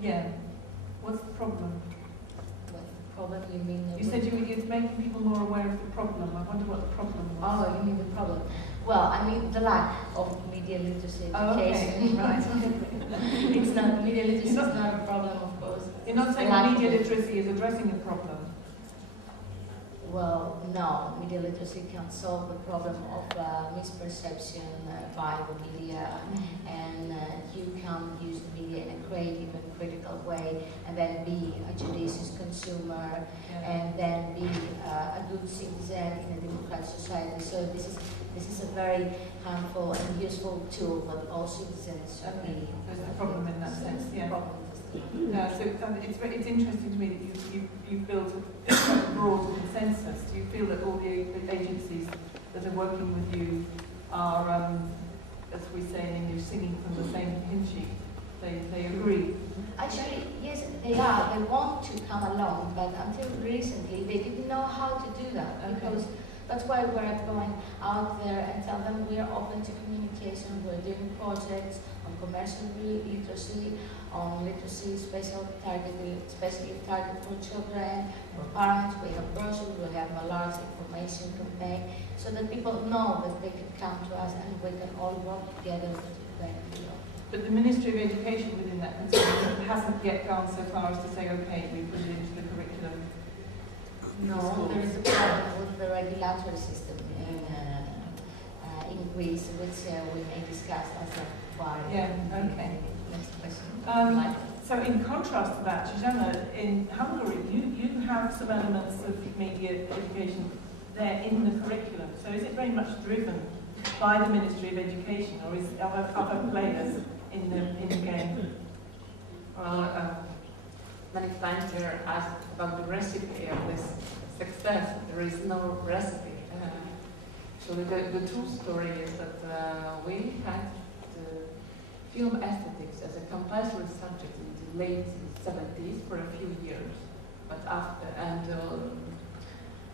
Yeah. What's the problem? What problem you mean? You said it's making people more aware of the problem. I wonder what the problem was. Oh, you mean the problem? Well, I mean the lack of media literacy education. Okay. Right. It's not, media literacy is not a problem, of course. You're not saying media literacy is addressing a problem? Well, no, media literacy can solve the problem of misperception by the media, and you can use the media in a creative and critical way, and then be a judicious consumer, and then be a good citizen in a democratic society. So this is a very harmful and useful tool, but all citizens should be. There's a problem in that sense, yeah. So it's interesting to me that you've built a broad consensus. Do you feel that all the agencies that are working with you are, as we say in English, singing from the same hymn sheet? They agree? Actually, yes, they are. They want to come along, but until recently they didn't know how to do that, because that's why we're going out there and tell them we are open to communication. We're doing projects on commercial literacy, on literacy especially targeted for children, for parents. We have brochures, we have a large information campaign, so that people know that they can come to us and we can all work together to benefit. But the Ministry of Education within that concern hasn't yet gone so far as to say, okay, we put it into the curriculum. No, there is a problem with the regulatory system in Greece, which we may discuss as a part. Yeah, okay. Next question. So in contrast to that, Zuzana, in Hungary, you have some elements of media education there in the curriculum. So is it very much driven by the Ministry of Education, or is other players in the game? Well, many times we're asked about the recipe of this success. There is no recipe. Actually, the true story is that we had the film aesthetics as a compulsory subject in the late 70s for a few years, but after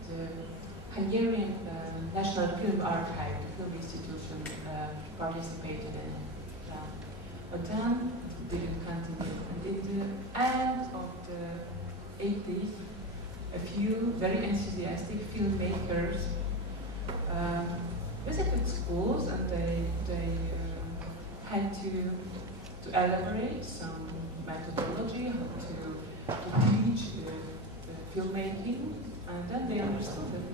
the Hungarian National Film Archive, the film institution, participated in that. But then it didn't continue. And in the end of the 80s, a few very enthusiastic filmmakers visited schools, and they had to elaborate some methodology how to teach the filmmaking, and then they understood that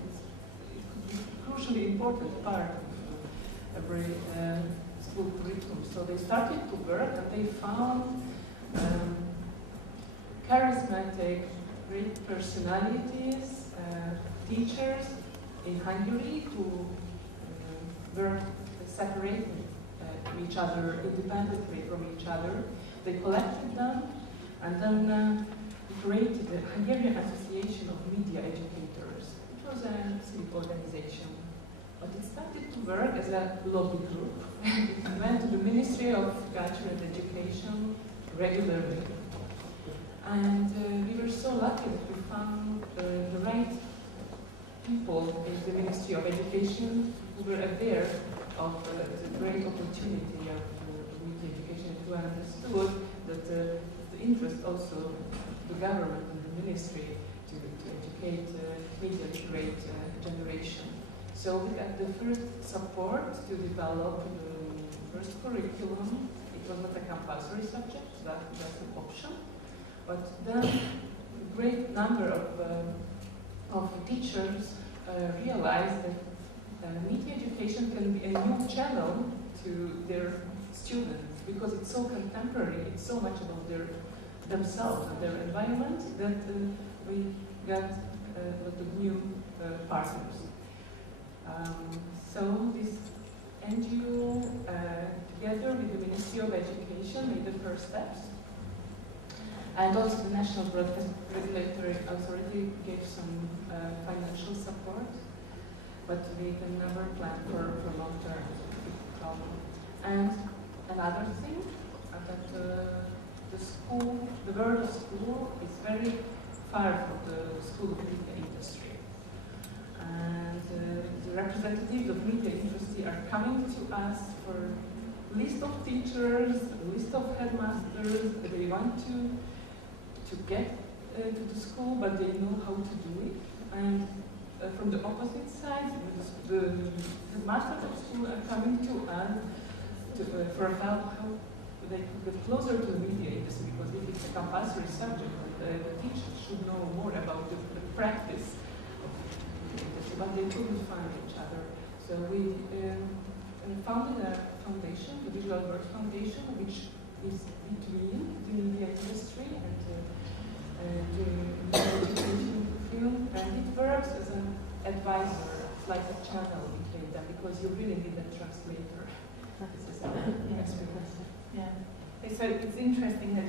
it could be a crucially important part of every school curriculum. So they started to work, and they found charismatic, great personalities, teachers in Hungary who were separated from each other, independently from each other. They collected them, and then created the Hungarian Association of Media Educators. It was a civic organization, but it started to work as a lobby group. It went to the Ministry of Culture and Education regularly. And we were so lucky that we found the right people in the Ministry of Education who were aware of the great opportunity of media education, who understood that the interest also of the government and the ministry to educate media literate generation. So we got the first support to develop the first curriculum. It was not a compulsory subject, that was an option. But then a great number of teachers realized that media education can be a new channel to their students, because it's so contemporary, it's so much about themselves and their environment, that we got a lot of new partners. So this NGO, together with the Ministry of Education, made the first steps. And also the National Broadcast Regulatory Authority gave some financial support, but we can never plan for long term. And another thing, that the world of school is very far from the school of media industry. And the representatives of media industry are coming to us for list of teachers, a list of headmasters. They want to get to the school, but they know how to do it. And from the opposite side, the headmasters of school are coming to us for help how they could get closer to the media industry, because if it's a compulsory subject, the teachers should know more about the practice of the industry, but they couldn't find each other. So we founded a foundation, the Visual Works Foundation, which is between the media industry and the education field, and it works as an advisor. It's like a channel between them, because you really need a translator. This is our experience. Yeah. So it's interesting that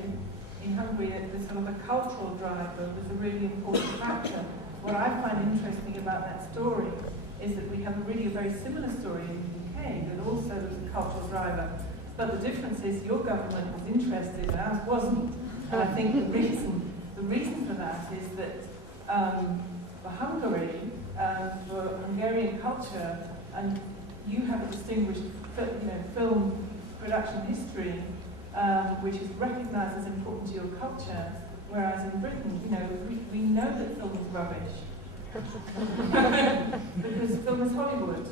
in Hungary, the sort of a cultural driver was a really important factor. What I find interesting about that story is that we have a very similar story in the UK that also was a cultural driver. But the difference is your government was interested and ours wasn't. And I think the reason for that is that for Hungary, for Hungarian culture, and you have a distinguished film production history, which is recognised as important to your culture, whereas in Britain, we know that film is rubbish. Because film is Hollywood.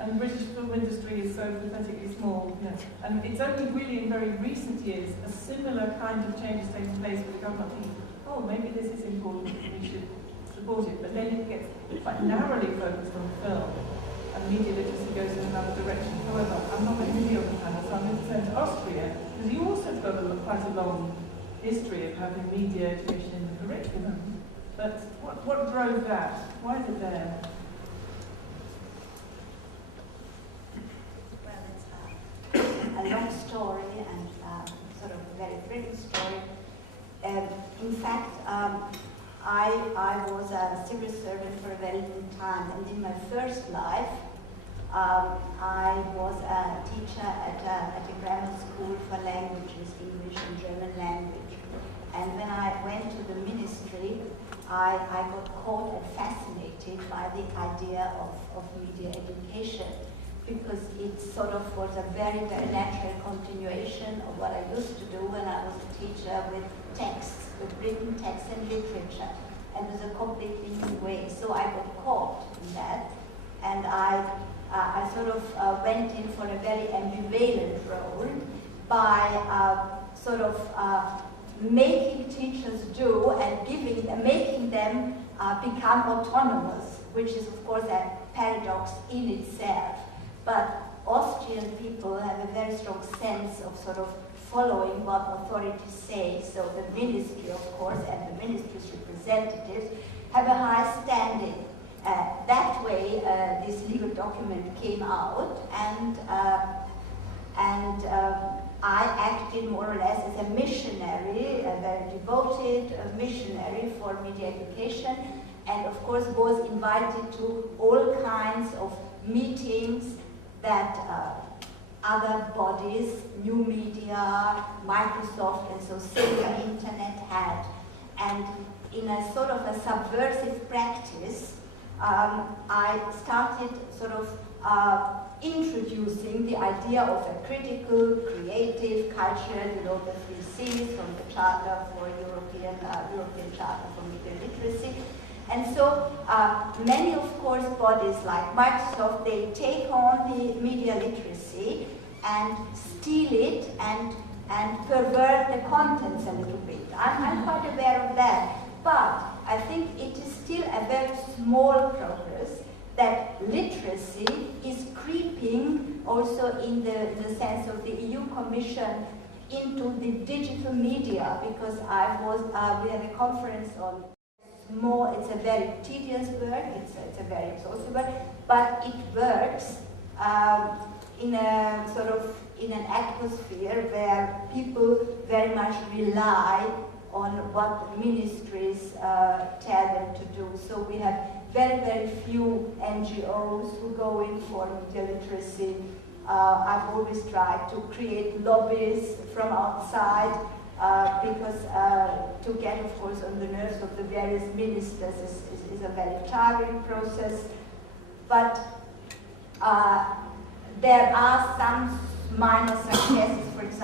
And the British film industry is so pathetically small. And it's only really in very recent years a similar kind of change is taking place with the government thinking, oh, maybe this is important, we should support it. But then it gets quite narrowly focused on film, and media literacy goes in another direction. However, I'm not going to be on the panel, so I'm going to turn to Austria, because you also have got quite a long history of having media education in the curriculum. But what drove that? Why is it there? Well, it's a long story and sort of a very thrilling story. In fact, I was a civil servant for a very long time, and in my first life, I was a teacher at a grammar school for languages, English and German language. And when I went to the ministry, I got caught and fascinated by the idea of media education, because it sort of was a very, very natural continuation of what I used to do when I was a teacher with texts, with written text and literature. And it was a completely new way. So I got caught in that, and I sort of went in for a very ambivalent role by sort of making teachers do and making them become autonomous, which is of course a paradox in itself. But Austrian people have a very strong sense of sort of following what authorities say. So the ministry, of course, and the ministry's representatives have a high standing. That way, this legal document came out, and I acted more or less as a missionary, a very devoted missionary for media education, and of course was invited to all kinds of meetings that other bodies, new media, Microsoft, and so Sega Internet had. And in a sort of a subversive practice, I started sort of introducing the idea of a critical, creative culture, the 3 Cs from the Charter for European Charter for Media Literacy. And so many, of course, bodies like Microsoft, they take on the media literacy and steal it and pervert the contents a little bit. I'm quite aware of that. But I think it is still a very small progress that literacy is creeping also in the sense of the EU Commission into the digital media, because we had a conference on it's a very tedious work, it's a very exhaustive work, but it works in an atmosphere where people very much rely on what ministries tell them to do. So we have very, very few NGOs who go in for media literacy. I've always tried to create lobbies from outside because to get, of course, on the nerves of the various ministers is a very tiring process. But there are some minor successes, for example.